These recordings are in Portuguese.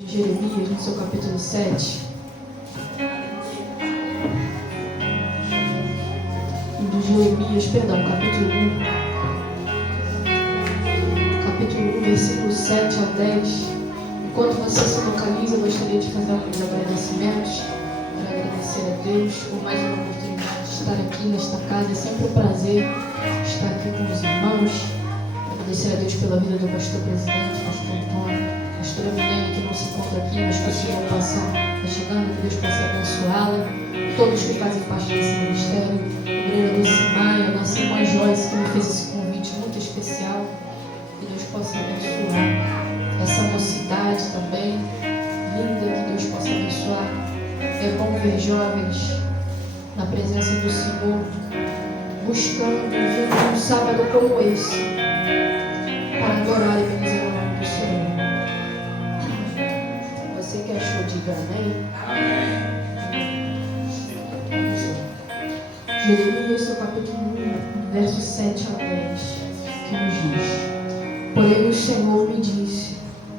de Jeremias, no seu capítulo 7. De Jeremias, capítulo 1. Capítulo 1, versículo 7 ao 10. Enquanto você se localiza, eu gostaria de fazer alguns agradecimentos. Para agradecer a Deus por mais uma oportunidade de estar aqui nesta casa. É sempre um prazer estar aqui com os irmãos. Agradecer a Deus pela vida do pastor presidente, pastor Antônio, pastora Milene, que não se encontra aqui, mas que o Senhor possa estar chegando, que Deus possa abençoá-la. Todos que fazem parte desse ministério. Obreira Lucimaia, nossa irmã Joyce, que me fez esse convite muito especial. Que Deus possa abençoar essa mocidade também, linda, que Deus possa abençoar. É bom ver jovens na presença do Senhor, buscando um sábado como esse, para adorar e bendizer o nome do Senhor. Você que achou, diga amém. Jeremias, seu capítulo 1, verso 7 ao 10, que nos diz: Porém o Senhor me disse,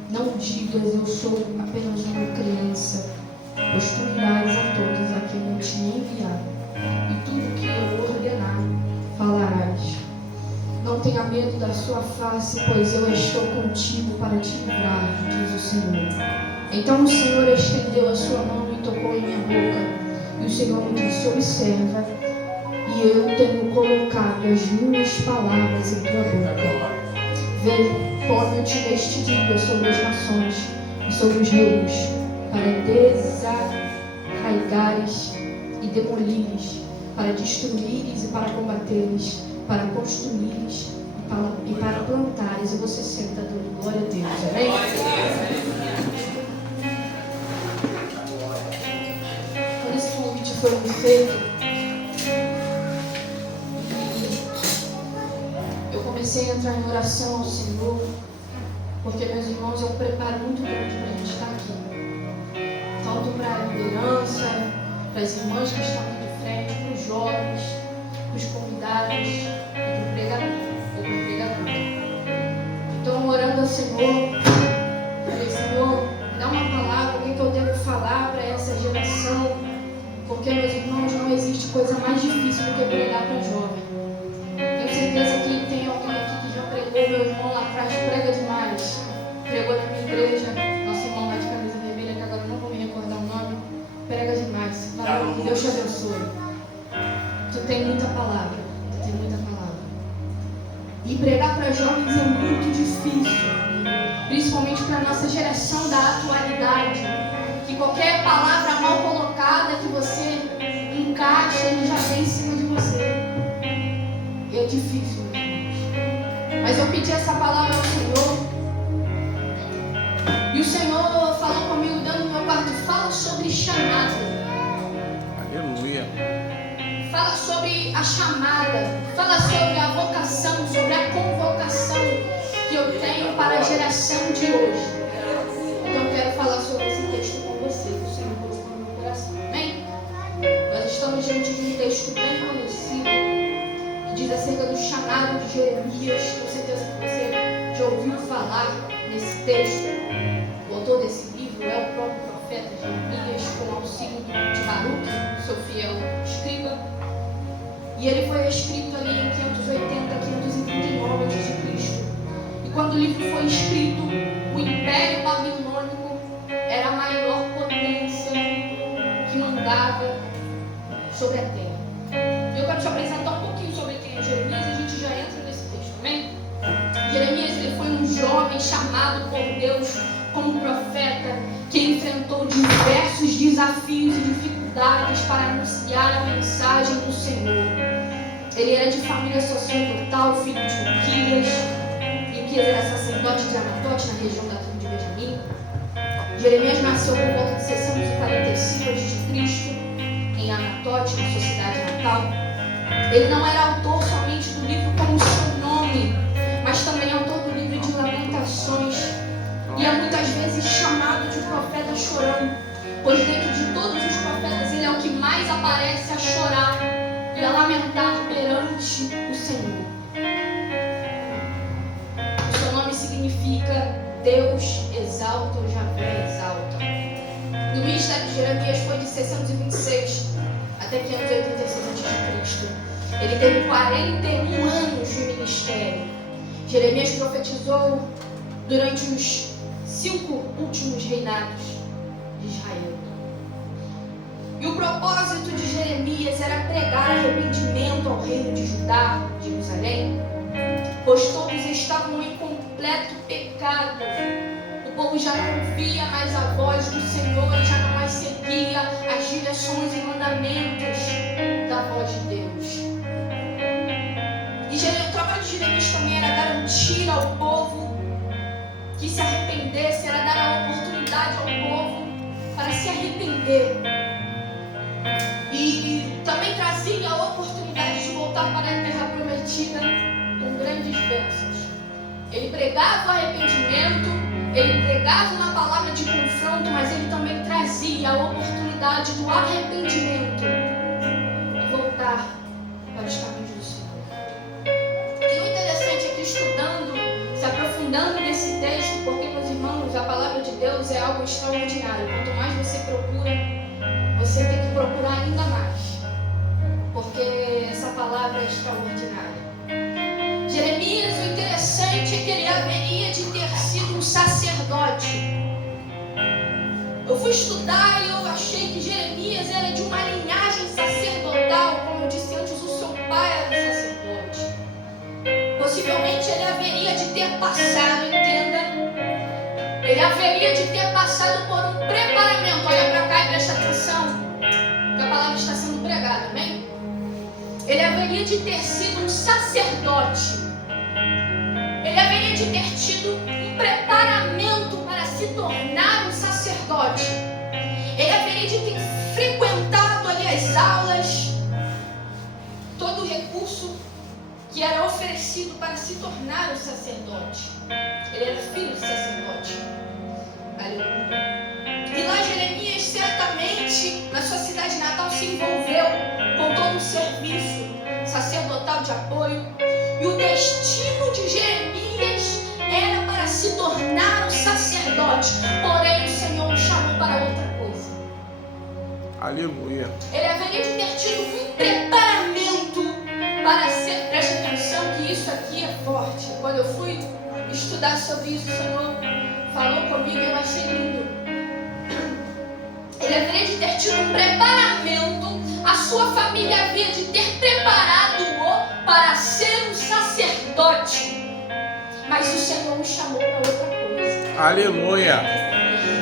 não digas eu sou apenas uma criança, pois tu irás a todos a quem eu te enviar, e tudo que eu ordenar falarás. Não tenha medo da sua face, pois eu estou contigo para te livrar, diz o Senhor. Então o Senhor estendeu a sua mão e tocou em minha boca, e o Senhor me disse, observa, e eu tenho colocado as minhas palavras em tua boca. Vê, ponho-te neste dia sobre as nações e sobre os reinos, para desarraigares e demolires, para destruíres e para combateres, para construíres e para plantares. E você senta dando glória a Deus, amém? Quando esse convite foi me feito, comecei a entrar em oração ao Senhor, porque, meus irmãos, é um preparo muito grande para a gente estar aqui, tanto para a liderança, para as irmãs que estão aqui de frente, para os jovens, para os convidados e para o pregador. Então, orando ao Senhor, falei, Senhor, dá uma palavra, o que eu devo falar para essa geração, porque, meus irmãos, não existe coisa mais difícil do que pregar para jovem. Tenho certeza que tem alguém aqui que já pregou, meu irmão lá atrás prega demais. Pregou na minha igreja, nosso irmão lá de camisa vermelha, que agora não vou me recordar o nome, prega demais. Valeu, que Deus te abençoe. Tu tem muita palavra, E pregar para jovens é muito difícil, principalmente para a nossa geração da atualidade, que qualquer palavra mal colocada que você encaixa, ele já vem em cima de você. É difícil, mas eu pedi essa palavra ao Senhor, e o Senhor falou comigo dentro do meu quarto: fala sobre chamada. Aleluia. Fala sobre a chamada, fala sobre a vocação, sobre a convocação que eu tenho para a geração de hoje. Então eu quero falar sobre esse texto com você, que o Senhor colocou no meu coração, amém? Nós estamos diante de um texto bem conhecido, diz acerca do chamado de Jeremias. Tenho certeza que você já ouviu falar nesse texto. O autor desse livro é o próprio profeta Jeremias, com o auxílio de Baruque, seu fiel escriba. E ele foi escrito ali em 580, 539 a.C. E quando o livro foi escrito, o Império Babilônico era a maior potência que mandava sobre a terra. E eu quero te apresentar um pouquinho sobre quem é Jeremias, e a gente já entra nesse texto, amém? Jeremias, ele foi um jovem chamado por Deus como profeta, que enfrentou diversos desafios e dificuldades para anunciar a mensagem do Senhor. Ele era de família sacerdotal, filho de Uquias. Uquias era sacerdote de Anatote, na região da tribo de Benjamim. Jeremias nasceu por volta de 645 a.C., em Anatote, na sua cidade natal. Ele não era autor somente do livro com o seu nome, mas também autor do livro de Lamentações, e é muitas vezes chamado de profeta chorão, pois dentro de todos os profetas ele é o que mais aparece a chorar e a lamentar perante o Senhor. O seu nome significa Deus exalta ou Javé exalta. ministério de Jeremias foi de 626 até 586 a.C. Ele teve 41 anos de ministério. Jeremias profetizou durante os 5 últimos reinados de Israel. E o propósito de Jeremias era pregar arrependimento ao reino de Judá, Jerusalém, pois todos estavam em completo pecado. O povo já não ouvia mais a voz do Senhor e já não mais seguia as direções e mandamentos da voz de Deus. E o trabalho de Jeremias também era garantir ao povo que se arrependesse, era dar a oportunidade ao povo para se arrepender. E também trazia a oportunidade de voltar para a terra prometida com grandes bênçãos. Ele pregava o arrependimento, ele pregava uma palavra de confronto, mas ele também trazia a oportunidade do arrependimento e voltar para os caminhos do Senhor. E o interessante é que estudando, se aprofundando nesse texto, porque, meus irmãos, a palavra de Deus é algo extraordinário. Quanto mais você procura, você tem que procurar ainda mais, porque essa palavra é extraordinária. Jeremias, o interessante é que ele haveria de ter sido um sacerdote. Eu fui estudar e eu achei que Jeremias era de uma linhagem sacerdotal. Como eu disse antes, o seu pai era sacerdote. Possivelmente ele haveria de ter passado, entenda, ele haveria de ter passado por um preparamento. Olha para cá e presta atenção, que a palavra está sendo pregada, amém? Ele haveria de ter sido um sacerdote. Ele haveria de ter tido um preparamento para se tornar um sacerdote. Ele haveria de ter frequentado ali as aulas, todo o recurso que era oferecido para se tornar um sacerdote. Ele era filho de sacerdote. Aleluia. E lá Jeremias certamente, na sua cidade natal, se envolveu com todo o serviço sacerdotal de apoio. E o destino de Jeremias era para se tornar um sacerdote. Porém, o Senhor o chamou para outra coisa. Aleluia. Ele haveria de ter tido um preparamento para ser, preste atenção que isso aqui é forte. Quando eu fui estudar sobre isso, o Senhor falou comigo e eu achei lindo. Ele haveria de ter tido um preparamento, a sua família havia de ter preparado-o para ser um sacerdote. Mas o Senhor o chamou para outra coisa. Aleluia.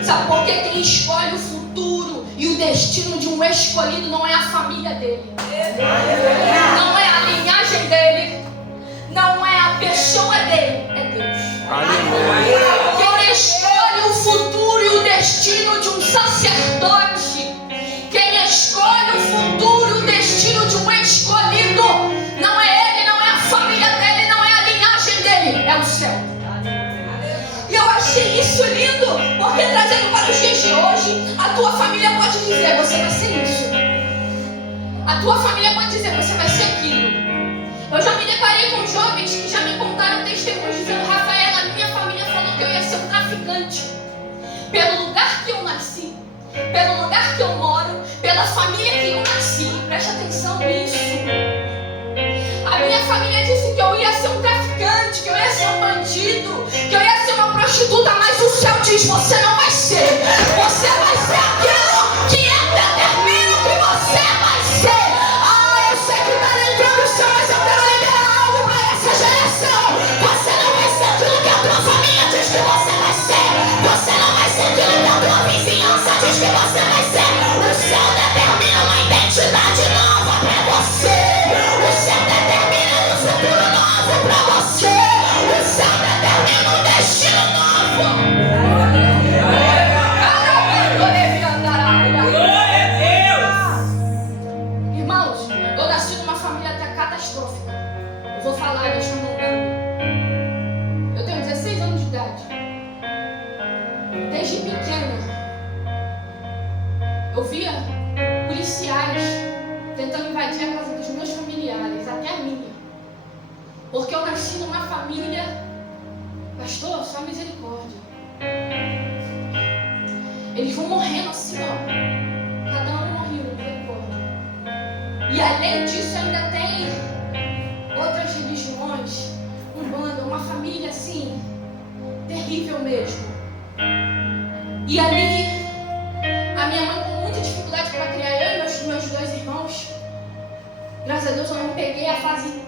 Sabe por que quem escolhe o futuro e o destino de um escolhido não é a família dele? Não é a linhagem dele, não é a pessoa dele, é Deus. Aleluia. Quem escolhe o futuro e o destino de um sacerdote, quem escolhe o futuro e o destino de um escolhido, não é ele, não é a família dele, não é a linhagem dele, é o céu. E eu achei isso lindo, porque trazendo para os dias de hoje, a tua família pode dizer, você vai ser isso. A tua família pode dizer, você vai ser aquilo. Eu já me deparei com jovens que já me contaram testemunhos dizendo, Rafaela, a minha família falou que eu ia ser um traficante. Pelo lugar que eu nasci, pelo lugar que eu moro, pela família que eu nasci. Preste atenção nisso. A minha família disse que eu ia ser um traficante, que eu ia ser um bandido, que eu ia ser uma prostituta, mas o céu diz, você não vai ser. Você vai ser aquilo que determina o que você vai ser. Ah, eu sei que está lembrando o Senhor, mas eu quero liberar algo para essa geração. Você não vai ser aquilo que a tua família diz que você vai ser. Você não vai ser aquilo que a tua vizinhança diz que você vai ser. O céu determina uma identidade nova para você. O céu determina um futuro novo para você. O céu determina um destino novo. Irmãos, eu nasci numa família até catastrófica. Eu vou falar, deixa eu mandando. Eu tenho 16 anos de idade. Desde pequena, eu via policiais tentando invadir a casa dos meus familiares, até a minha. Porque eu nasci numa família, pastor, só misericórdia. Eles vão morrendo assim, ó. Cada um morre um depois. E além disso ainda tem outras religiões, Umbanda, uma família assim, terrível mesmo. E ali, a minha mãe com muita dificuldade para criar eu e meus dois irmãos. Graças a Deus eu não peguei a fase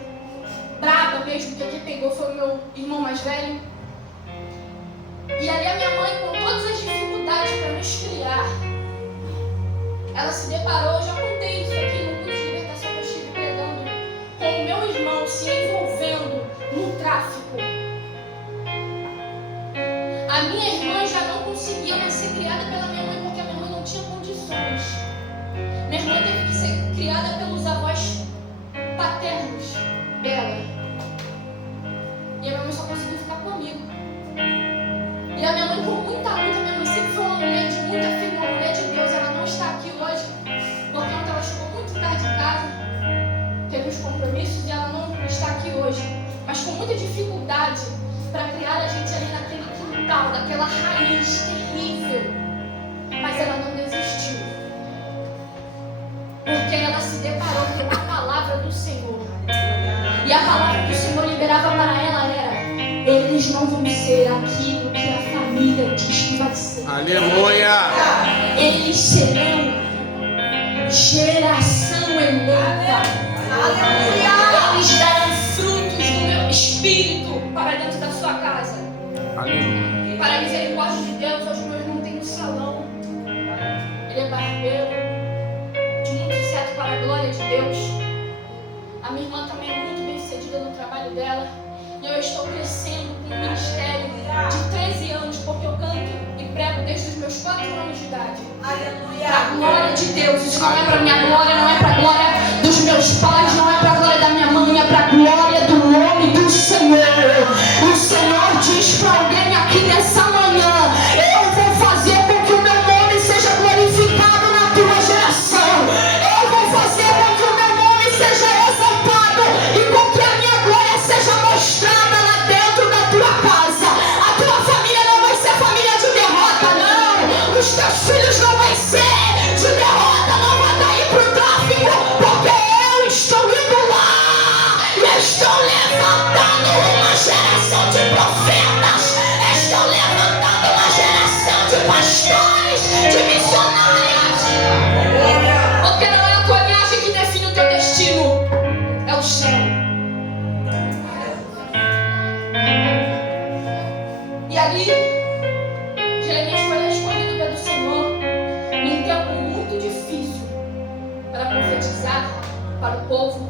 braba mesmo, porque quem pegou foi o meu irmão mais velho. E ali a minha mãe, com todas as dificuldades para nos criar, ela se deparou, já contei isso aqui no culto de libertação que eu estive pregando, com o meu irmão se envolvendo no tráfico. A minha irmã já não conseguia mais ser criada pela minha mãe, porque a minha mãe não tinha condições. Minha irmã teve que ser criada pelos avós paternos dela. E a minha mãe só conseguiu ficar comigo. E a minha mãe, com muita luta, minha mãe sempre foi uma mulher de muita fé, uma mulher de Deus. Ela não está aqui hoje, porque ontem ela chegou muito tarde em casa, teve uns compromissos e ela não está aqui hoje. Mas com muita dificuldade para criar a gente ali naquele quintal, daquela raiz terrível. Mas ela não desistiu. Porque ela se deparou com a palavra do Senhor. E a palavra que o Senhor liberava para ela era: eles não vão ser aquilo que a família diz que vai ser. Aleluia! Eles serão geração eleita. Aleluia! Eles darão frutos do meu espírito para dentro da sua casa. Aleluia! E para a misericórdia de Deus, hoje meu irmão tem um salão. Ele é barbeiro. Para a glória de Deus. A minha irmã também é muito bem sucedida no trabalho dela. E eu estou crescendo com um ministério de 13 anos, porque eu canto e prego desde os meus 4 anos de idade. Aleluia! Para a glória de Deus. Isso não é para a minha glória, não é para a glória dos meus pais, não é para a glória da minha mãe, é para a glória do nome do Senhor. O Senhor diz para alguém aqui nessa manhã: eu vou fazer com que o meu nome seja glorificado na tua geração. Fazer com que o meu nome seja exaltado e com que a minha glória seja mostrada lá dentro da tua casa. A tua família não vai ser família de derrota, não. Os teus filhos não vão ser de derrota, não vai daí pro tráfico, porque eu estou indo lá e estou levantando uma geração de profetas, estou levantando uma geração de pastores, de missionários. Porque não é a tua viagem que define o teu destino, é o céu. E ali, Jeremias foi escolhido pelo Senhor num tempo muito difícil para profetizar para o povo.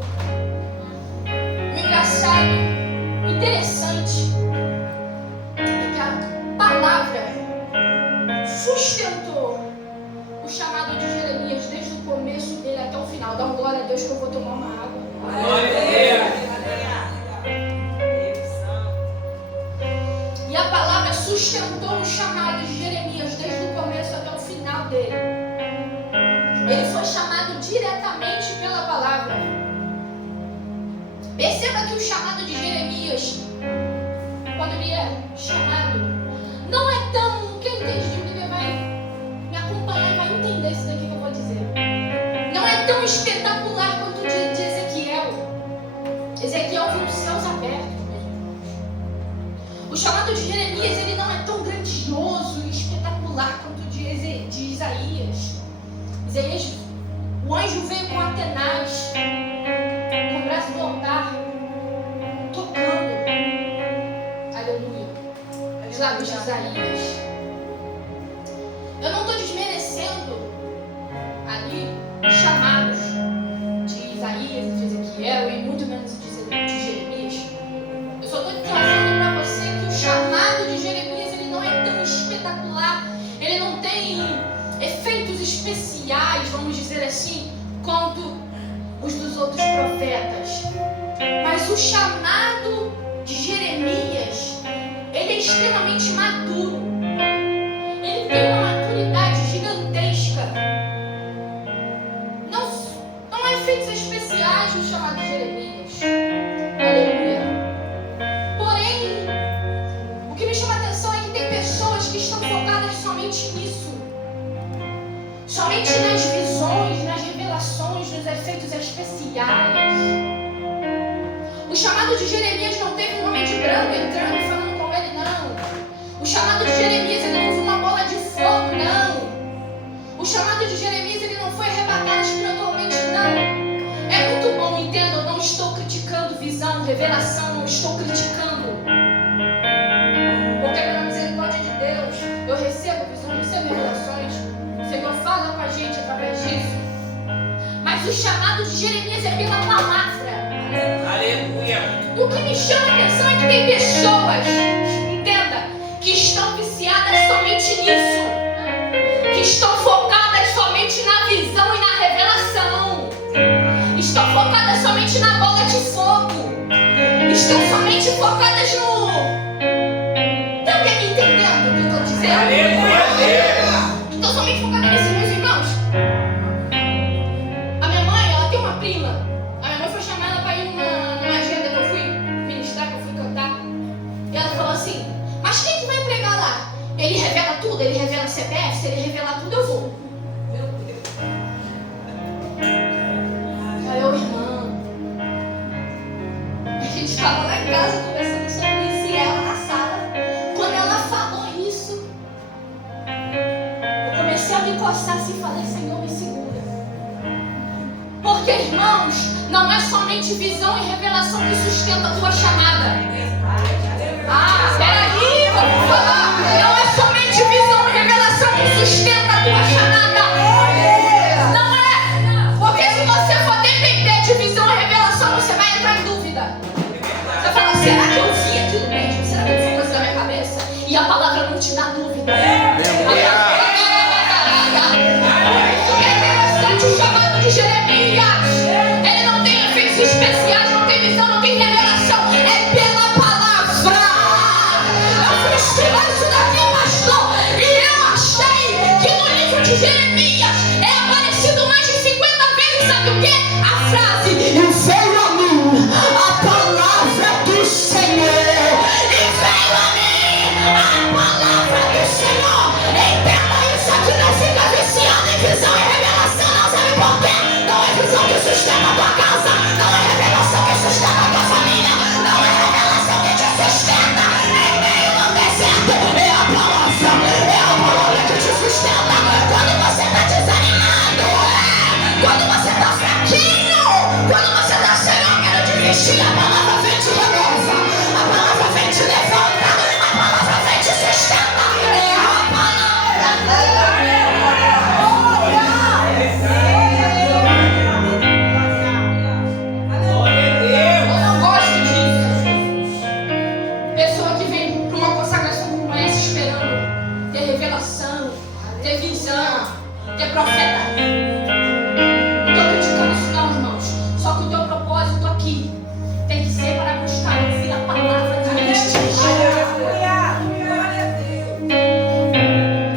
O engraçado, interessante, é que a palavra sustentou o chamado de Jeremias desde o começo dele até o final. Dá uma glória a Deus que eu vou tomar uma água. E a palavra sustentou o chamado de Jeremias desde o começo até o final dele. Ele foi chamado diretamente pela palavra. Perceba que o chamado de Jeremias, quando ele é chamado, não é tão... Quem entende de Bíblia vai me acompanhar e vai entender isso daqui que eu vou dizer. Não é tão espetacular quanto o de Ezequiel. Ezequiel viu os céus abertos. O chamado de Jeremias, ele não é tão grandioso e espetacular quanto o de Isaías. Isaías, o anjo veio com Atenaz, com o braço do altar, tocando. Aleluia. Os lábios de Isaías. Eu não estou desmerecendo ali os chamados de Isaías, de Ezequiel e muito menos de Jeremias. Eu só estou trazendo para você que o chamado de Jeremias, ele não é tão espetacular, ele não tem efeitos especiais, vamos dizer assim, quanto os dos outros profetas. Mas o chamado de Jeremias, ele é extremamente maduro. Ele tem uma maturidade gigantesca. Não há efeitos especiais no chamado de Jeremias. Aleluia. Porém, o que me chama a atenção é que tem pessoas que estão focadas somente nisso. somente nas visões, nas revelações, nos efeitos especiais. O chamado de Jeremias não teve um homem de branco entrando e falando com ele, não. O chamado de Jeremias, ele não foi uma bola de fogo, não. O chamado de Jeremias, ele não foi arrebatado espiritualmente, não. É muito bom, entenda, eu não estou criticando visão, revelação, não estou criticando. Porque pela misericórdia de Deus, eu recebo visões, recebo revelações. O Senhor fala com a gente através disso. Mas o chamado de Jeremias é pela palavra. Aleluia. O que me chama a atenção é que tem pessoas, entenda, que estão viciadas somente nisso. Que estão focadas somente na visão e na revelação. Estão focadas somente na bola de fogo. Estão somente focadas no... Tem alguém me entendendo o que eu estou dizendo? Aleluia. Estão somente focadas nisso, meus irmãos. A minha mãe, ela tem uma prima. A minha mãe foi chamada para ir numa agenda que eu fui ministrar, que eu fui cantar. E ela falou assim, mas quem que vai pregar lá? Ele revela tudo, ele revela CPF, se ele revelar tudo eu vou. Aí eu, irmã, a gente estava lá em casa conversando sobre isso e ela na sala. Quando ela falou isso, eu comecei a me coçar assim e falei, Senhor, me segura. Porque, irmãos, não é somente visão e revelação que sustenta a tua chamada. Ah, peraí, vamos falar. Não é somente visão e revelação que sustenta a tua chamada. Não é. Porque se você for depender de visão e revelação, você vai entrar em dúvida. Você fala, será que eu vi aquilo mesmo? Será que eu vi coisa da minha cabeça? E a palavra não te dá dúvida. O chamado de Jeremias, ele não tem efeitos especiais, não tem visão, não tem revelação, é pela palavra. Eu fui estudar isso daqui, pastor, e eu achei que no livro de Jeremias é aparecido mais de 50 vezes, sabe o que? A frase, e veio a mim a palavra do Senhor, e veio a mim a palavra do Senhor. Entenda isso aqui, não fica viciado em visão e revelação. Por quê? Não é visão que sustenta a tua casa, não é revelação que sustenta a tua família, não é revelação que te sustenta em meio ao deserto. É a palavra que te sustenta. Quando você está desanimado, quando você está fraquinho, quando você está sem eu quero desistir, a palavra vem te renova, a palavra vem te levanta, a palavra vem te sustenta. É a palavra. Ter profeta. Não estou criticando isso não, irmãos. Só que o teu propósito aqui tem que ser para buscar e ouvir a palavra de Deus.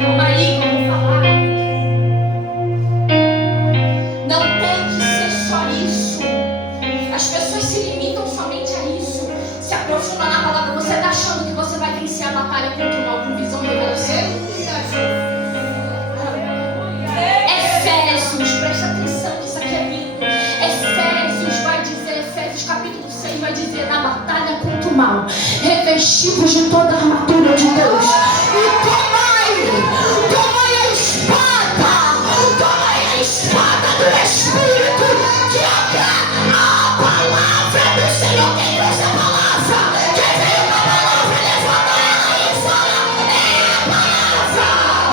Calma aí, eu vou falar. Não tem que ser só isso. As pessoas se limitam somente a isso. Se aprofundam na palavra. Você está achando que você vai vencer a batalha contra o mal com visão e revelação? Efésios, presta atenção que isso aqui é lindo. Efésios vai dizer, Efésios capítulo 6 vai dizer, na batalha contra o mal, revestidos de toda a armadura de Deus. E tomai a espada do Espírito, que é a palavra do Senhor. Quem trouxe a palavra? Quem veio com a palavra? Levanta ela e fala, é a palavra,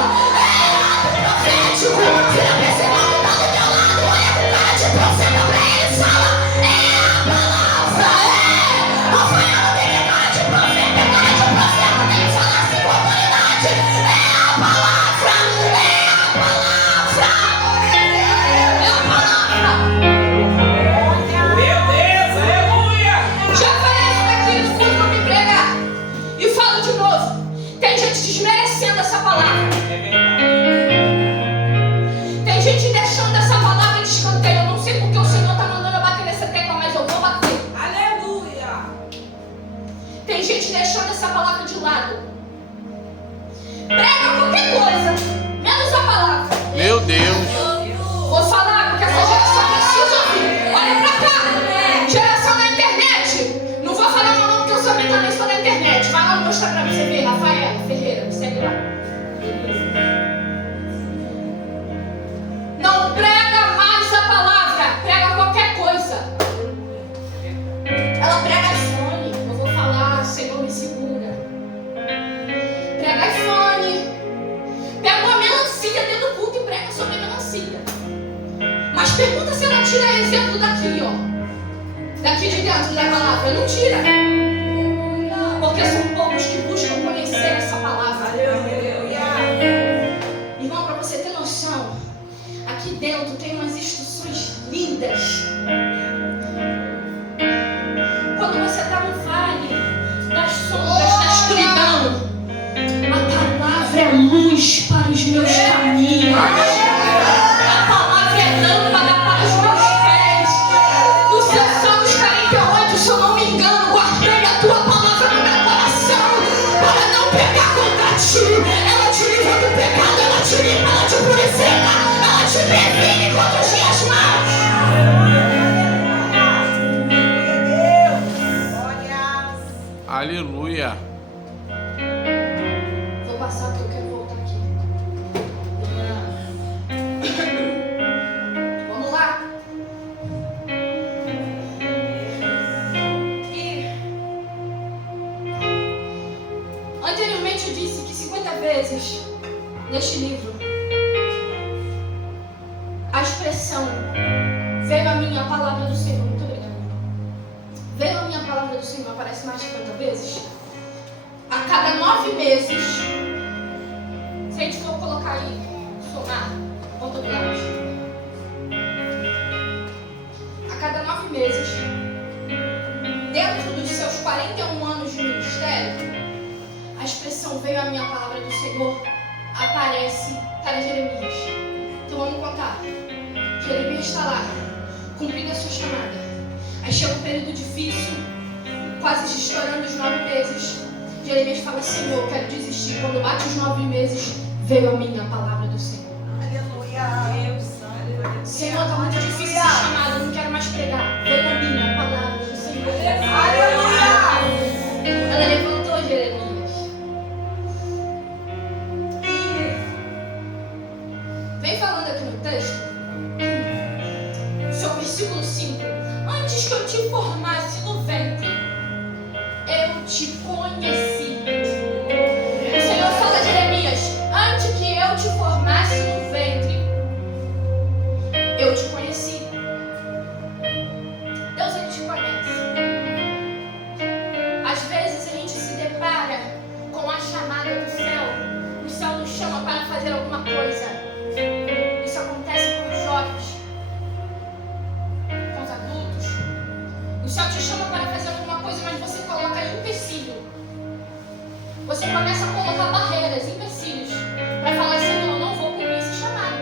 é ato profético. Vira pra esse irmão que tá do teu lado, olha com cara de profeta pra ele e fala, é a palavra, é. Rafael não tem que cara de profeta, tem que falar assim com autoridade. exemplo daqui, ó. Daqui de dentro da palavra. Não tira. Porque são poucos que buscam conhecer essa palavra. Irmão, para você ter noção, aqui dentro tem umas instruções lindas. Quando você está no vale das sombras, da escuridão, a palavra é luz para os meus caminhos. A palavra é lâmpada para os meus pés. No seu Salmos 48, se eu não me engano, guardei a tua palavra no meu coração para não pecar contra ti. Ela te livra do pecado, ela te limpa, ela te purifica, ela te previne contra os dias maus. Aleluia. Vou passar porque eu quero voltar aqui. Vamos lá. E anteriormente eu disse que 50 vezes neste livro a expressão veio a minha palavra do Senhor. Muito obrigada. Veio a minha palavra do Senhor aparece mais de 50 vezes. A cada 9 meses, se a gente for colocar aí, somar, conta do lado. A cada 9 meses, dentro dos seus 41 anos de ministério, a expressão veio a minha palavra do Senhor aparece para Jeremias. Então vamos contar. Jeremias está lá, cumprindo a sua chamada. Aí chega um período difícil, quase estourando os 9 meses. Jeremias fala: Senhor, eu quero desistir. Quando bate os 9 meses, veio a minha palavra do Senhor. Aleluia. Senhor, está muito difícil essa chamada, eu não quero mais pregar. Veio a minha palavra do Senhor. Aleluia. Ela levantou Jeremias. E vem falando aqui no texto, seu versículo 5. Antes que eu te formasse no ventre, eu te conheci. O Senhor fala a Jeremias: antes que eu te formasse no ventre, eu te conheci. Deus, Ele te conhece. Às vezes a gente se depara com a chamada do céu. O céu nos chama para fazer alguma coisa. Isso acontece com os jovens, com os adultos. O céu te chama para fazer alguma coisa, mas você coloca empecilho. Você começa a colocar barreiras, empecilhos, para falar: Senhor, eu não vou cumprir esse chamado.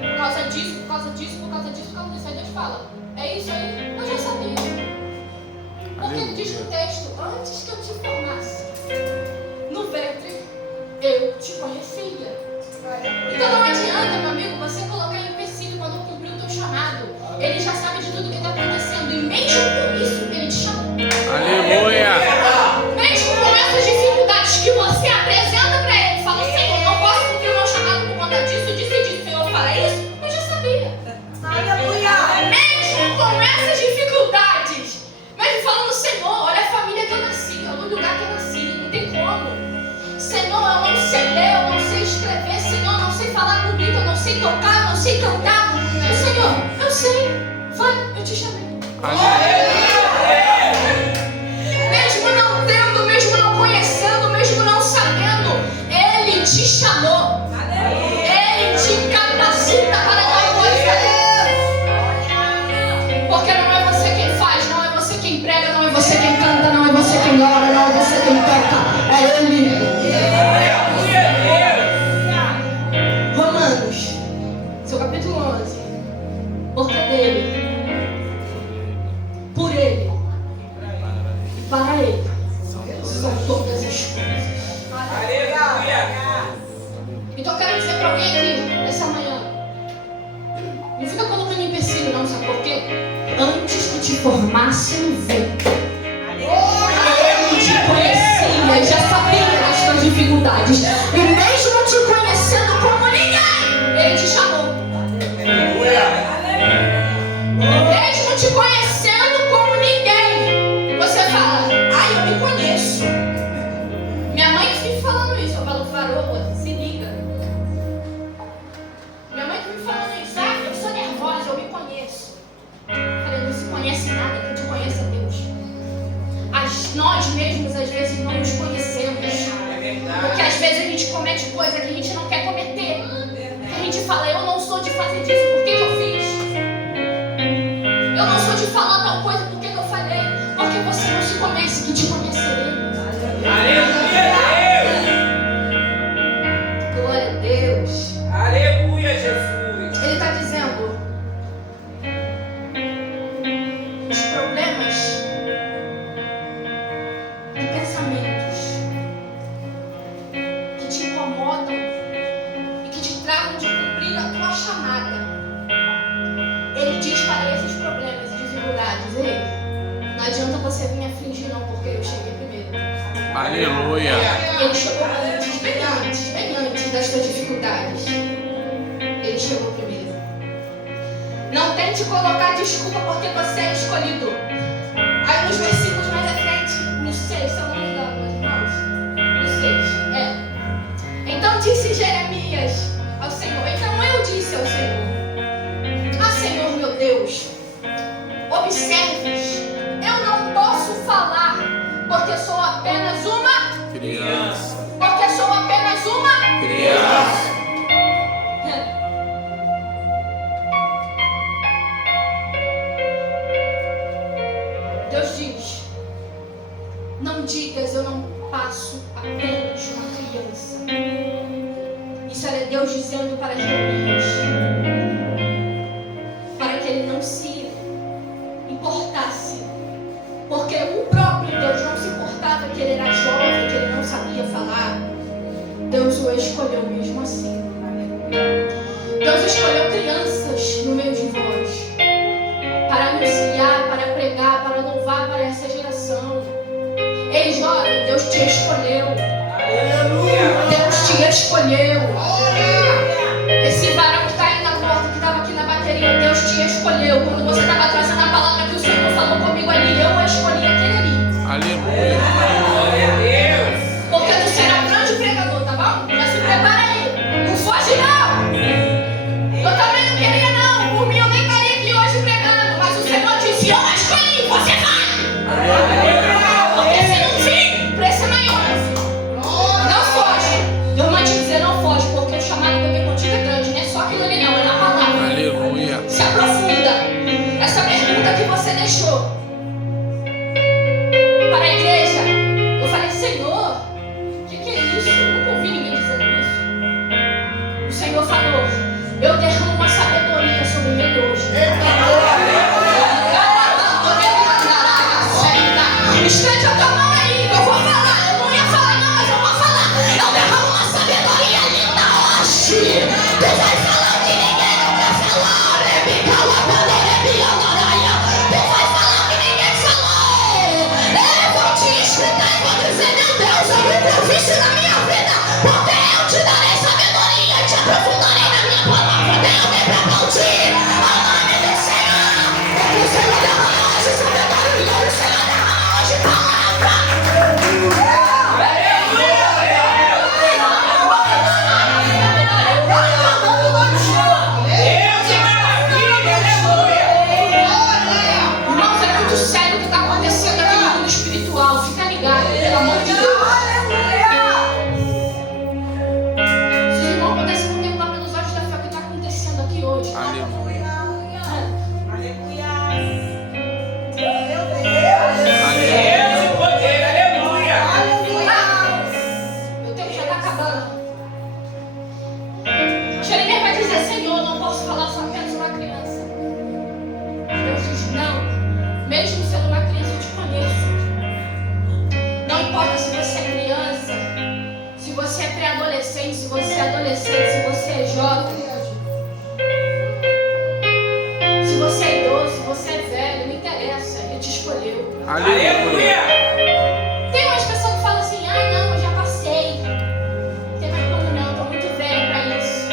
Por causa disso, por causa disso, por causa disso, por causa disso. Aí Deus fala: é isso aí? Eu já sabia. Porque Ele diz no texto: antes que eu te formasse no ventre, eu te conhecia. Então não adianta, meu amigo, você colocar empecilho quando cumprir o teu chamado. Ele já sabe de tudo que está acontecendo. E mesmo com isso, Ele te chamou. Aleluia. Mesmo com essas dificuldades que você apresenta para Ele, fala: Senhor, não posso cumprir o meu chamado por conta disso, disso e disso. Senhor, fala isso? Eu já sabia. Aleluia. Mesmo com essas dificuldades, mesmo falando: Senhor, olha a família que eu nasci, olha o lugar que eu nasci, não tem como. Senhor, eu não sei ler, eu não sei escrever. Senhor, eu não sei falar bonito, eu não sei tocar, eu não sei cantar. Mas, Senhor, eu sei. Vai, eu te chamei. Mesmo não tendo, mesmo não conhecendo, mesmo não sabendo, Ele te chamou. Ele te capacita para uma coisa. Porque não é você quem faz, não é você quem prega, não é você quem canta, não é você quem ora, não é você quem toca. É Ele. Romanos, seu capítulo 11. Porque dele, por Ele e para Ele são todas as coisas. Então eu quero dizer para alguém aqui nessa manhã: não fica colocando empecilho não, sabe por quê? Antes que te formasse no ventre, Ele te conhecia, já sabia das suas dificuldades. E mesmo te conhecendo como ninguém, Ele te chamou. Mesmo te conhecendo como ninguém, você fala: ai, eu me conheço. Minha mãe vive falando isso. Eu falo: varoa, se liga. Minha mãe vive falando isso. Ah, eu sou nervosa, eu me conheço. fala, eu não sou de fazer disso, por que eu fiz? Eu não sou de falar tal coisa, por que eu falei? Porque você não se conhece, que te conhecerei. Aleluia, Deus. Glória a Deus. Aleluia, Jesus. Ele está dizendo, os problemas e pensamentos que te incomodam e que te travam de cumprir a tua chamada, ele diz para esses problemas e dificuldades, ei, não adianta você vir me afligir não, porque eu cheguei primeiro. Aleluia. Ele chegou bem antes das tuas dificuldades. Ele chegou primeiro. Não tente colocar desculpa porque você é escolhido. Aí nos versículos mais à frente, no 6, se eu não me engano, meus irmãos. No 6, Então disse Jeremias ao Senhor. Então eu disse ao Senhor: Senhor meu Deus, observes, eu não posso falar porque sou apenas uma Criança. Porque sou apenas uma Criança. Deus diz: não digas eu não passo apenas uma criança. Isso era Deus dizendo para Jeremias, para que ele não se importasse, porque o próprio Deus não se importava que ele era jovem, que ele não sabia falar. Deus o escolheu mesmo assim. Deus escolheu crianças no meio de vós para anunciar, para pregar, para louvar para essa geração. Ei, jovem, Deus te escolheu. Deus te escolheu. Esse varão que está aí na porta, que estava aqui na bateria, Deus te escolheu. Quando você estava trazendo a palavra que o Senhor falou comigo ali, eu escolhi aquele ali. Aleluia. Glória a Deus. Porque tu será um grande pregador, tá bom? Já se prepara aí. Não foge não. Eu também não queria não. Por mim eu nem estaria aqui hoje pregando. Mas o Senhor disse, eu escolhi, você vai. Porque se não vir, preço é maior. Não foge. Deus vai te dizer, não foge. Porque o chamado que eu tenho contigo é grande. Não é só aquilo ali não, é na palavra. Aleluia. Se aprofunda. Essa pergunta que você deixou para a igreja. Eu falei, Senhor, o que é isso? Eu nunca ouvi ninguém dizendo isso. O Senhor falou, eu derramo uma sabedoria sobre ele hoje. Estende a tua mão aí, eu vou falar. Eu não ia falar não, mas eu vou falar. Eu derramo uma sabedoria linda hoje. Deus vai falar que ninguém nunca falou. Deus vai falar que ninguém falou. Eu vou te explicar e vou dizer, meu Deus, eu nunca ouvi isso na minha vida. Porque eu te darei sabedoria e te aprofundarei na minha palavra. Tem alguém pra aplaudir ao nome do Senhor. Porque o Senhor derrama hoje sabedoria, o Senhor derrama hoje palavra. Irmãos, é muito sério o que está acontecendo aqui no mundo espiritual. Fica ligado, pelo amor de Deus. Se os irmãos pudessem contemplar pelos olhos da fé o que está acontecendo aqui hoje. Aleluia. Deus e poder, aleluia. Meu tempo já está acabando. Jeremias vai dizer, Senhor, não posso falar só apenas uma criança. Deus diz, não, mesmo sendo uma criança eu te conheço. Não importa se você é criança, se você é pré-adolescente, se você é adolescente, se você é jovem, se você é idoso, se você é velho, não interessa, ele te escolheu. Aleluia. Tem umas pessoas que falam assim, ai não, eu já passei. Tem mais como não, tô muito velha pra isso.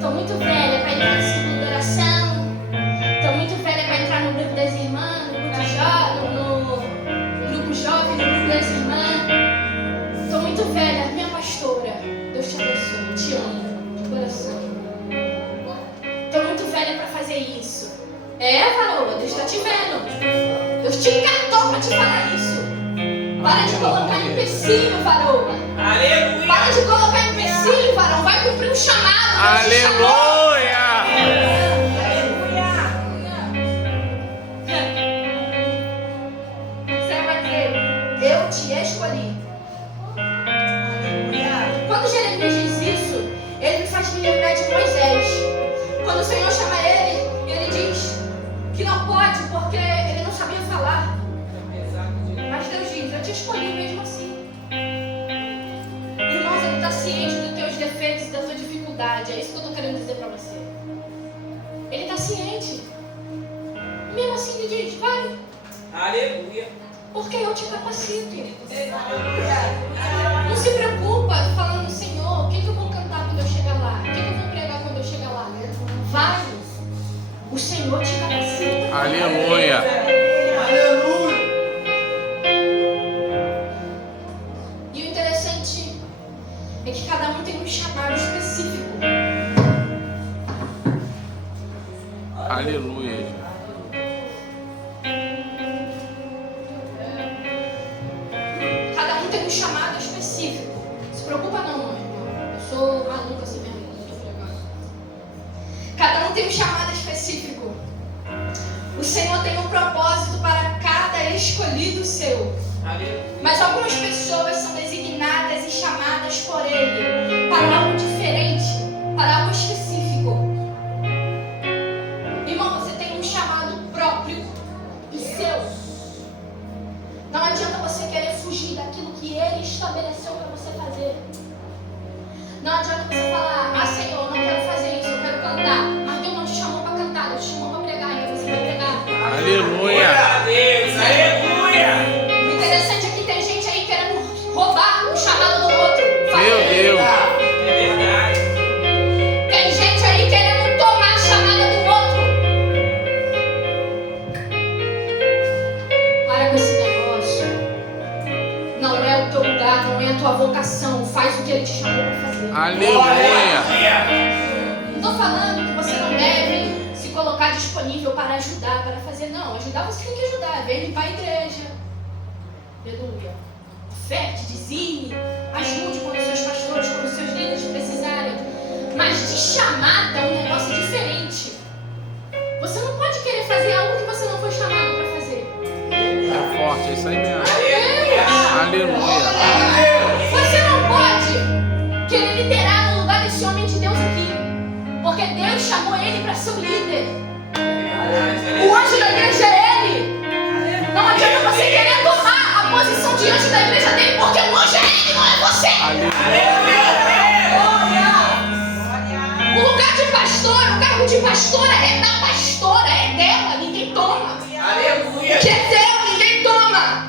Tô muito velha pra entrar no ciclo de oração. Tô muito velha pra entrar no grupo das irmãs, no grupo jovem, no grupo das irmãs. Tô muito velha, minha pastora. Deus te abençoe, te amo, de coração. Tô muito velha pra fazer isso. Varoa, Deus tá te vendo. Deus te encartou pra te falar isso. Para de colocar empecilho, varoa. Aleluia. Para de colocar empecilho. vasilho, varão. Vai cumprir um chamado. Aleluia. Você vai dizer, eu te escolhi. Quando Jeremias diz isso, ele me faz me lembrar de Moisés. Quando o Senhor chama ele, ele diz que não pode porque ele não sabia falar. Mas Deus diz, eu te escolhi mesmo assim. Irmãos, ele está ciente dos teus defeitos e da tua dificuldade. É isso que eu estou querendo dizer para você. Ele está ciente. Mesmo assim ele diz, vai. Aleluia. Porque eu te capacito. Não se preocupa falando, Senhor, o que eu vou cantar quando eu chegar lá? O que eu vou pregar quando eu chegar lá? Vai. O Senhor te capacita. Aleluia. E o interessante é que cada um tem um chamado específico. Aleluia. Cada um tem um chamado específico. Se preocupa não, mãe. Eu sou maluca assim mesmo. Eu tô pregando. Cada um tem um chamado específico. O Senhor tem um propósito para cada escolhido seu. Mas algumas pessoas são designadas e chamadas por Ele para algo diferente, para algo específico. Irmão, você tem um chamado próprio e seu. Não adianta você querer fugir daquilo que Ele estabeleceu para você fazer. Não adianta você falar, Senhor, eu não quero fazer isso, eu quero cantar. Mas Deus não te chamou para cantar, Deus te chamou para pregar, então você vai pregar. Aleluia. Glória a Deus. Aleluia. O interessante é que tem gente aí querendo roubar o chamado do outro. Meu Deus. É verdade. Tem gente aí querendo tomar a chamada do outro. Para com esse negócio. Não é o teu lugar, não é a tua vocação. Faz o que Ele te chamou para fazer. Aleluia. Não estou falando que você não deve se colocar disponível para ajudar, para fazer. Não, ajudar você tem que ajudar. Vem limpar a igreja. Aleluia. Oferte, dizime, ajude quando os seus pastores, quando os seus líderes precisarem. Mas de chamada é um negócio diferente. Você não pode querer fazer algo que você não foi chamado para fazer. É forte, é isso aí mesmo. Aleluia. Aleluia. Você não pode querer liderar no lugar desse homem de Deus aqui. Porque Deus chamou ele para ser o líder. O anjo da igreja é ele. Não adianta você querer tomar a posição de anjo da igreja dele, porque o anjo é ele, não é você. O lugar de pastor, o cargo de pastora é da pastora, é dela, ninguém toma. Aleluia. O que é teu, ninguém toma.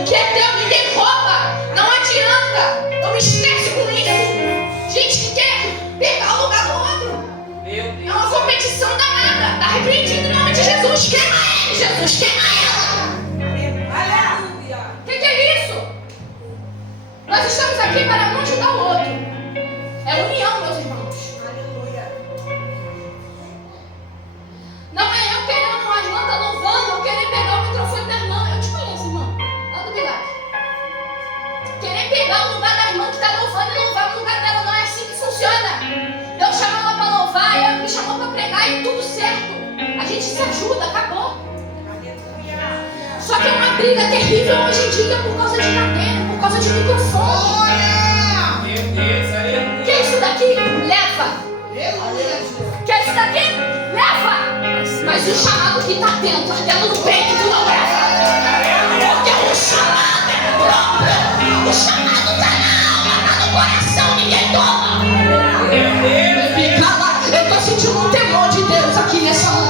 O que é teu, ninguém rouba. Não adianta. Eu me estresso com isso. Gente que quer pegar o lugar do outro. Meu É Deus. uma competição danada. Está repreendido em nome de Jesus. Queima ele, Jesus, queima ela. O que é isso? Nós estamos aqui para um ajudar o outro. É união, meus irmãos. Não é eu querendo, a irmã tá louvando, eu querer pegar o microfone da irmã. Eu te conheço, irmã. Lá do Bilac. Querer pegar o lugar da irmã que está louvando e louvar no lugar dela. Não é assim que funciona. Deus chamou ela para louvar, ele me chamou para pregar e tudo certo. A gente se ajuda, acabou. Só que é uma briga terrível hoje em dia por causa de cadeira, por causa de microfone. Meu Deus. Aleluia. Quer isso daqui? Leva. Quer isso daqui? Leva. Mas o chamado que está dentro no peito, tu não leva. Porque o chamado é próprio. O chamado está na alma, está no coração, ninguém toma. Meu Deus. Me cala, eu estou sentindo um temor de Deus aqui nessa manhã.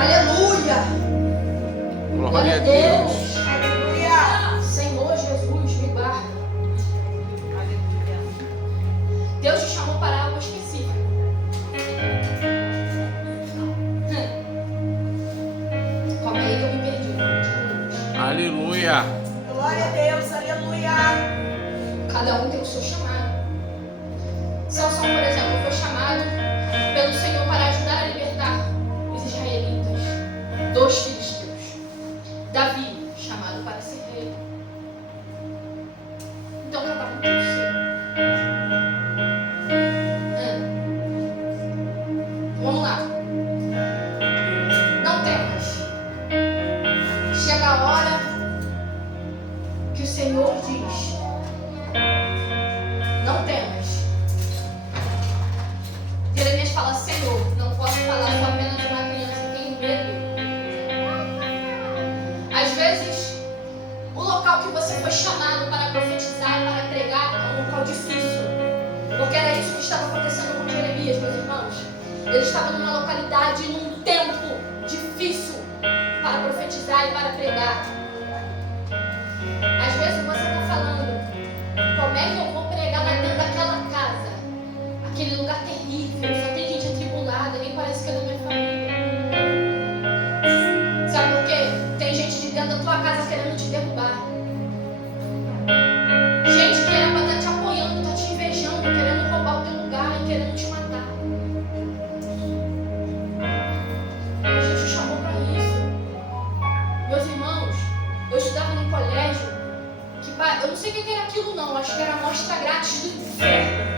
Aleluia. Glória a Deus. Senhor Jesus, me guarda. Deus te chamou para algo específico. Calma aí que eu me perdi. Aleluia. Glória a Deus, aleluia. Cada um tem o seu chamado. Sansão, por exemplo, foi chamado pelo Senhor para ajudar a libertar os israelitas dos filisteus. Davi, chamado para ser rei. Ele estava numa localidade, num tempo difícil para profetizar e para pregar. Às vezes você está falando, como é que eu vou pregar lá dentro daquela casa? Aquele lugar terrível, só tem gente atribulada, nem parece que é da minha família. Sabe por quê? Tem gente de dentro da tua casa querendo te derrubar. Gente que era para estar te apoiando, está te invejando, querendo roubar o teu lugar e querendo te matar. A gente chamou para isso. Meus irmãos, eu estudava num colégio que, eu não sei o que era aquilo não, acho que era a amostra grátis do inferno.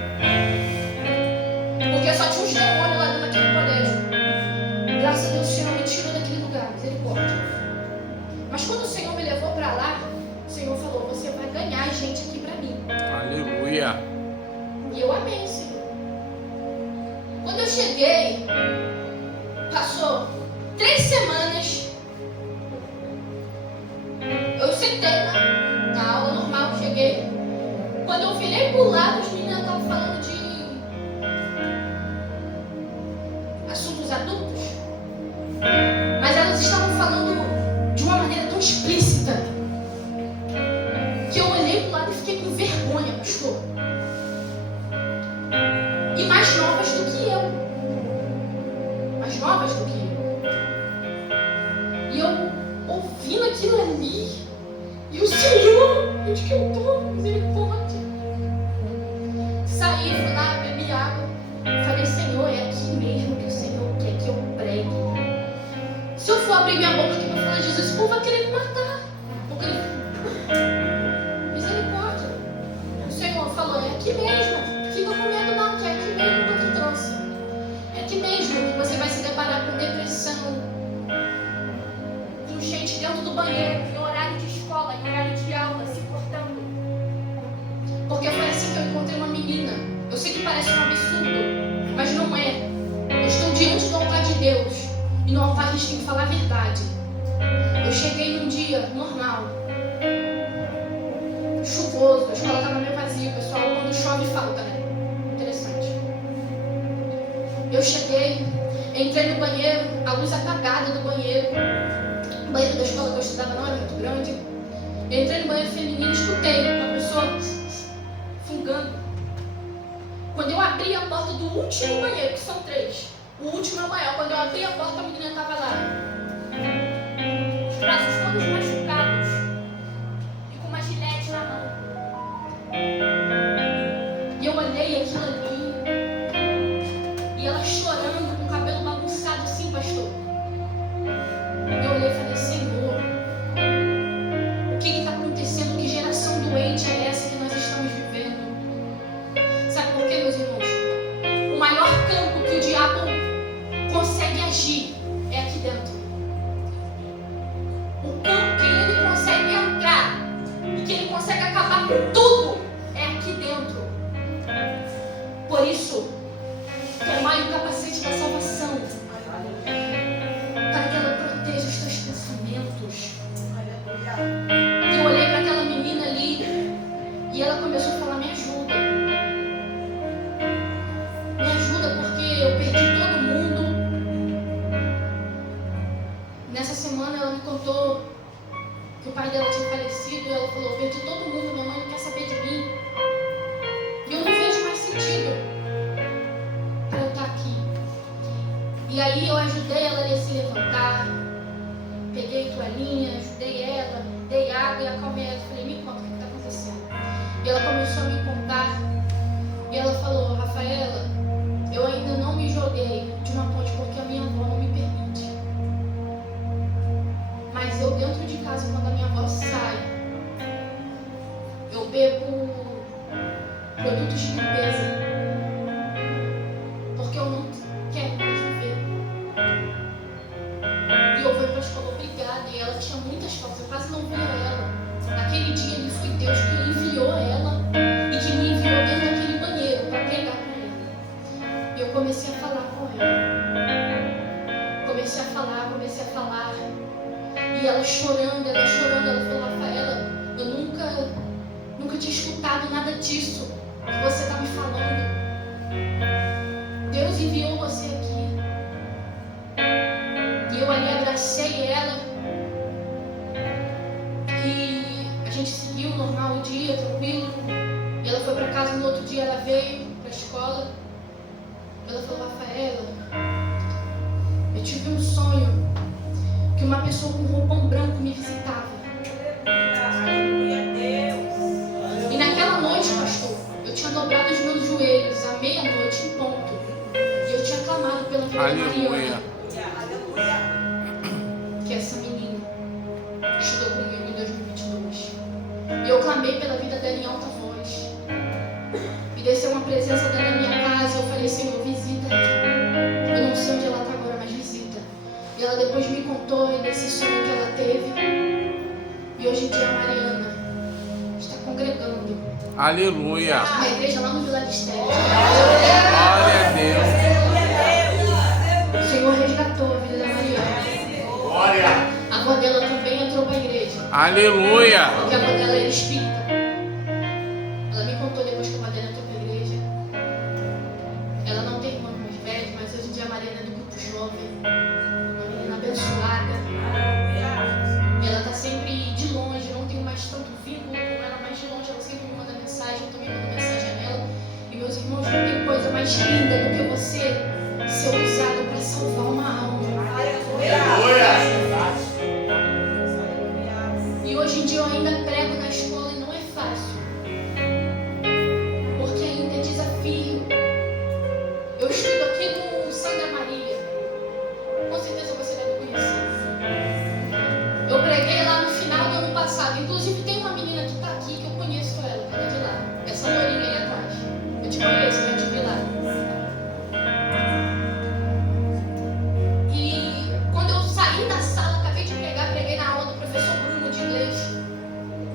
Porque só tinha uns demônios lá dentro daquele colégio. Graças a Deus o Senhor me tirou daquele lugar, misericórdia. Mas quando o Senhor me levou para lá, o Senhor falou, você vai ganhar gente aqui para mim. Aleluia. E eu amei, Senhor. Quando eu cheguei, passou 3 semanas, eu sentei na aula normal, cheguei. Quando eu virei pro lado, os meninos estavam falando de assuntos adultos, mas elas estavam falando de uma maneira tão explícita que eu olhei pro lado e fiquei com vergonha, pastor. E mais novas do que eu. Mais novas do que eu. E eu ouvindo aquilo ali, e o Senhor, onde que eu tô? Misericórdia. Saí, fui lá, bebi água. Falei, Senhor, é aqui mesmo que o Senhor quer que eu pregue. Se eu for abrir minha boca aqui para falar de Jesus, esse povo vai querer me matar. Misericórdia. O Senhor falou, é aqui mesmo. Fica com medo não, que é aqui mesmo que eu te trouxe. É aqui mesmo que você vai se deparar com depressão. Com gente dentro do banheiro, em horário de escola, em horário de aula, se cortando. Porque foi assim que eu encontrei uma menina. Eu sei que parece um absurdo, mas não é. Eu estou diante do altar de Deus. E no altar a gente tem que falar a verdade. Eu cheguei num dia normal, chuvoso, a escola estava meio vazia. O pessoal, quando chove, falta, né? Interessante. Eu cheguei, entrei no banheiro, a luz apagada do banheiro. O banheiro da escola que eu estudava não era muito grande. Eu entrei no banheiro feminino e escutei uma pessoa fungando. Quando eu abri a porta do último banheiro, que são 3, o último é o maior, quando eu abri a porta, a menina estava lá. Os braços todos machucados e com uma gilete na mão. E eu olhei aquilo ali e ela chorando, com o cabelo bagunçado assim, pastor. Eu olhei e falei, Senhor, o que está acontecendo? Que geração doente é essa que nós estamos vivendo? Sabe por quê, meus irmãos? O maior campo que o diabo consegue agir é aqui dentro. O campo que ele consegue entrar e que ele consegue acabar com tudo é aqui dentro. Por isso, tomai o capacete da salvação para que ela proteja os teus pensamentos. E eu olhei para aquela menina ali e ela começou a falar, me ajuda. Me ajuda porque eu perdi todo mundo. Nessa semana ela me contou que o pai dela tinha falecido. E ela falou, eu perdi todo mundo, minha mãe não quer saber de mim. E eu não vejo mais sentido para eu estar aqui. E aí eu ajudei ela a se levantar. Peguei toalhinha, ajudei ela, dei água e acalmei ela. Falei, me conta o que está acontecendo. E ela começou a me contar. E ela falou, Rafaela, eu ainda não me joguei de uma ponte porque a minha avó não me permite. Mas eu dentro de casa, quando a minha avó sai, eu bebo produtos de limpeza. Porque eu não quero mais viver. E eu fui para a escola obrigada. E ela tinha muitas faltas, eu quase não via ela. Naquele dia ali foi Deus que enviou ela e que me enviou dentro daquele banheiro para pregar para ela. E eu comecei a falar com ela. Comecei a falar. E ela chorando, ela falou, Rafaela, eu nunca tinha escutado nada disso que você está me falando. Deus enviou você aqui. ali abracei ela e a gente seguiu normal o dia, tranquilo. E ela foi para casa no outro dia, ela veio para a escola. Ela falou: Rafaela, eu tive um sonho que uma pessoa com roupão branco me visitava. E naquela noite, pastor, eu tinha dobrado os meus joelhos à meia-noite em ponto. E eu tinha clamado pela vida da Mariana, que é essa menina que estudou comigo em 2022. E eu clamei pela vida dela em alta voz. E desceu uma presença dela na minha casa. Eu falei: Senhor, visita ela. Eu não sei onde ela está agora, mas visita. E ela depois me contou desse sonho que ela teve. E hoje em dia a Mariana está congregando. Aleluia. Uma igreja lá no Vila de Estéreo. Glória a Deus. O Senhor resgatou a vida da Mariana. Glória. A avó dela também entrou para a igreja. Aleluia. Porque a avó dela era espírita. Ela me contou depois que a avó dela entrou para a igreja. Ela não tem irmãos mais velhos, mas hoje em dia a Mariana é do grupo jovem. Uma menina abençoada. E ela está sempre de longe, não tenho mais tanto vínculo com ela, mas de longe ela sempre me manda mensagem, eu também mando mensagem a ela. E meus irmãos, não tem coisa mais linda do que você ser usado para salvar uma alma. E hoje em dia eu ainda prego na escola e não é fácil, porque ainda é desafio. Eu estudo aqui no Santa Maria, com certeza você deve conhecer. Eu preguei lá no final do ano passado. Inclusive tem uma menina que está aqui que eu conheço ela, que ela é de lá. Essa loirinha aí atrás. Eu te conheço, já te vi lá. E quando eu saí da sala, acabei de pregar, preguei na aula do professor Bruno de inglês.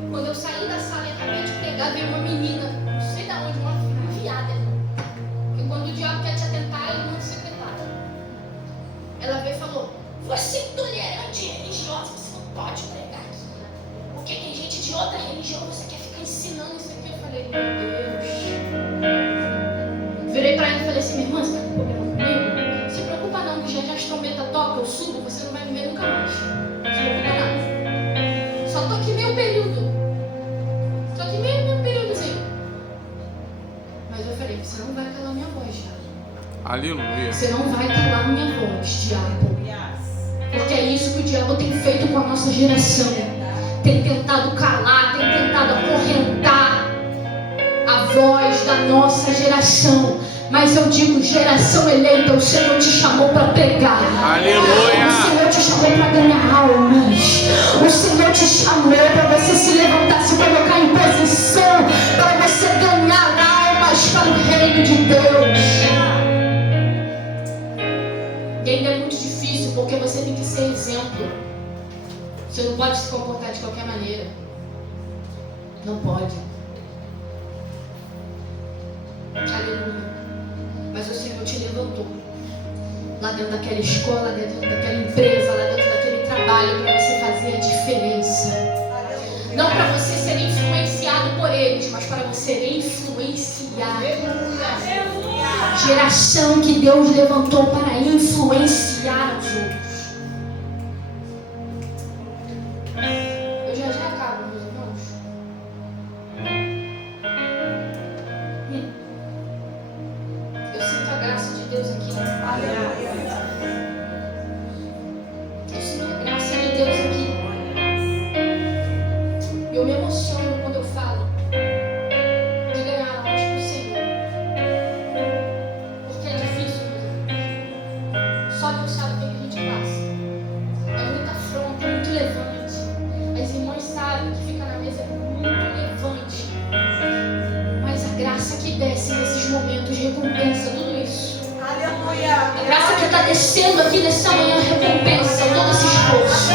Quando eu saí da sala e acabei de pregar, veio uma menina, não sei de onde, uma viada. Que quando o diabo quer te atentar, ele manda secretário. Ela veio e falou: você é intolerante e religiosa, você não pode pregar aqui. Porque tem gente de outra religião, você quer ficar ensinando isso aqui. Eu falei: meu Deus. Virei pra ela e falei assim: minha irmã, você tá com problema comigo? Se preocupa não, que já as trombetas tocam, eu subo, você não vai me ver nunca mais. Se preocupa não. Só tô aqui meio período. Tô aqui meio períodozinho. Mas eu falei: você não vai calar minha voz, diabo. Aleluia. Você não vai calar minha voz, diabo. Porque é isso que o diabo tem feito com a nossa geração. Tem tentado calar, tem tentado acorrentar a voz da nossa geração. Mas eu digo: geração eleita, o Senhor te chamou para pregar. Aleluia. O Senhor te chamou para ganhar almas. O Senhor te chamou para você se levantar, se colocar em posição, para você ganhar almas para o reino de Deus. E ainda é muito difícil, porque você tem que ser exemplo. Você não pode se comportar de qualquer maneira. Não pode. Aleluia. Mas o Senhor te levantou. Lá dentro daquela escola, lá dentro daquela empresa, lá dentro daquele trabalho, para você fazer a diferença. Não para você ser influenciado por eles, mas para você influenciar. Geração que Deus levantou para influenciar os outros. Eu já acabo, meus irmãos. Eu sinto a graça de Deus aqui. Eu sinto a graça de Deus aqui. Eu me emociono quando eu falo de ganhar almas pro Senhor. Porque é difícil, meus irmãos. Só Deus sabe o que a gente passa. É muita afronta, é muito levante. As irmãs sabem que fica na mesa é muito levante. Mas a graça que desce nesses momentos recompensa tudo isso. Aleluia. A graça que está descendo aqui nessa manhã recompensa todo esse esforço.